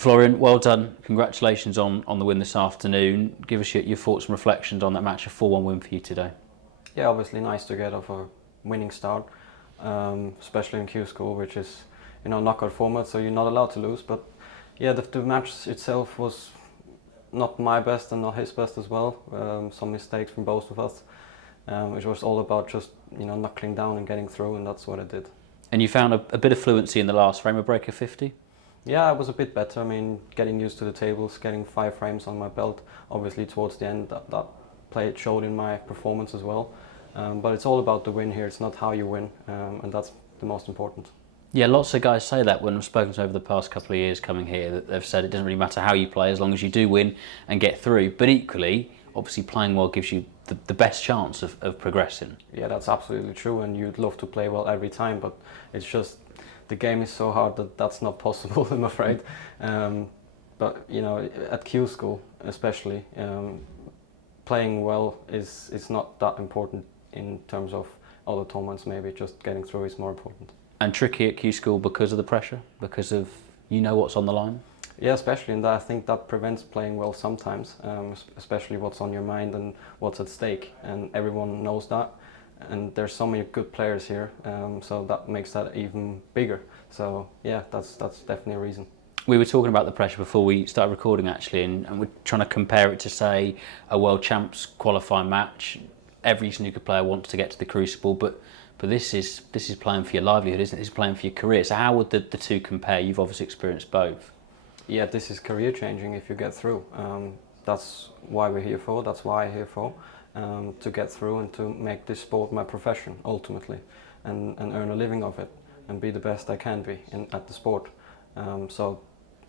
Florian, well done. Congratulations on the win this afternoon. Give us your thoughts and reflections on that match, a 4-1 win for you today. Yeah, obviously nice to get off a winning start, especially in Q School, which is, knockout format, so you're not allowed to lose. But yeah, the match itself was not my best and not his best as well. Some mistakes from both of us, which was all about just knuckling down and getting through, and that's what I did. And you found a bit of fluency in the last frame, a break of 50? Yeah, I was a bit better. I mean, getting used to the tables, getting 5 frames on my belt. Obviously, towards the end, that showed in my performance as well. But it's all about the win here. It's not how you win, and that's the most important. Yeah, lots of guys say that when I've spoken to over the past couple of years coming here, that they've said it doesn't really matter how you play as long as you do win and get through. But equally, obviously playing well gives you the best chance of progressing. Yeah, that's absolutely true, and you'd love to play well every time, but it's just the game is so hard that that's not possible, I'm afraid. But at Q School especially, playing well is not that important in terms of other tournaments. Maybe just getting through is more important. And tricky at Q School because of the pressure, because of what's on the line? Yeah, especially in that. I think that prevents playing well sometimes, especially what's on your mind and what's at stake, and everyone knows that. And there's so many good players here, so that makes that even bigger. So yeah, that's definitely a reason. We were talking about the pressure before we started recording actually, and we're trying to compare it to, say, a World Champs qualifying match. Every snooker player wants to get to the Crucible, but this is playing for your livelihood, isn't it? This is playing for your career. So how would the two compare? You've obviously experienced both. Yeah, this is career changing if you get through. That's why we're here for. That's why I'm here for. To get through and to make this sport my profession ultimately, and earn a living of it and be the best I can be at the sport. So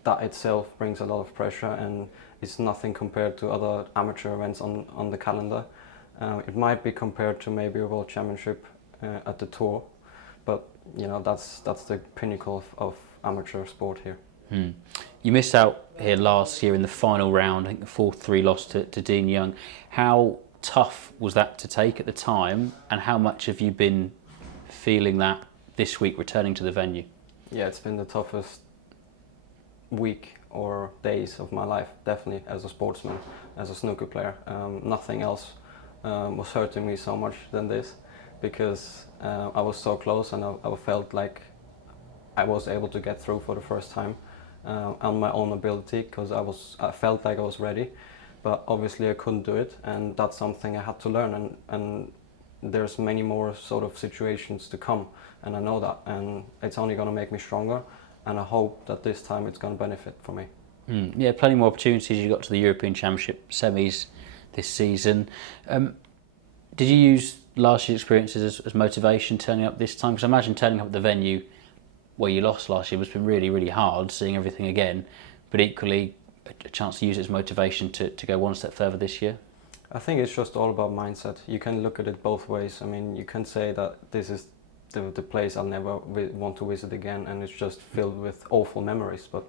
that itself brings a lot of pressure, and it's nothing compared to other amateur events on the calendar. It might be compared to maybe a World Championship at the Tour, but that's the pinnacle of amateur sport here. You missed out here last year in the final round. I think the 4-3 loss to Dean Young. How tough was that to take at the time, and how much have you been feeling that this week returning to the venue? Yeah, it's been the toughest week or days of my life, definitely, as a sportsman, as a snooker player. Nothing else was hurting me so much than this, because I was so close, and I felt like I was able to get through for the first time on my own ability, because I felt like I was ready. But obviously I couldn't do it, and that's something I had to learn, and there's many more sort of situations to come, and I know that, and it's only going to make me stronger, and I hope that this time it's going to benefit for me. Yeah, plenty more opportunities. You got to the European Championship semis this season. Did you use last year's experiences as motivation turning up this time? Because I imagine turning up at the venue where you lost last year must have been really, really hard, seeing everything again, but equally a chance to use it as motivation to go one step further this year? I think it's just all about mindset. You can look at it both ways. I mean, you can say that this is the place I'll never want to visit again, and it's just filled with awful memories, but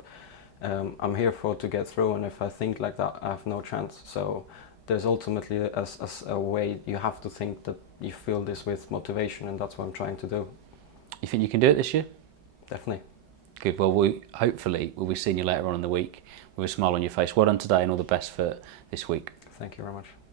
I'm here to get through, and if I think like that, I have no chance. So there's ultimately a way you have to think that you fill this with motivation, and that's what I'm trying to do. You think you can do it this year? Definitely. Good. Well, hopefully we'll be seeing you later on in the week with a smile on your face. Well done today, and all the best for this week. Thank you very much.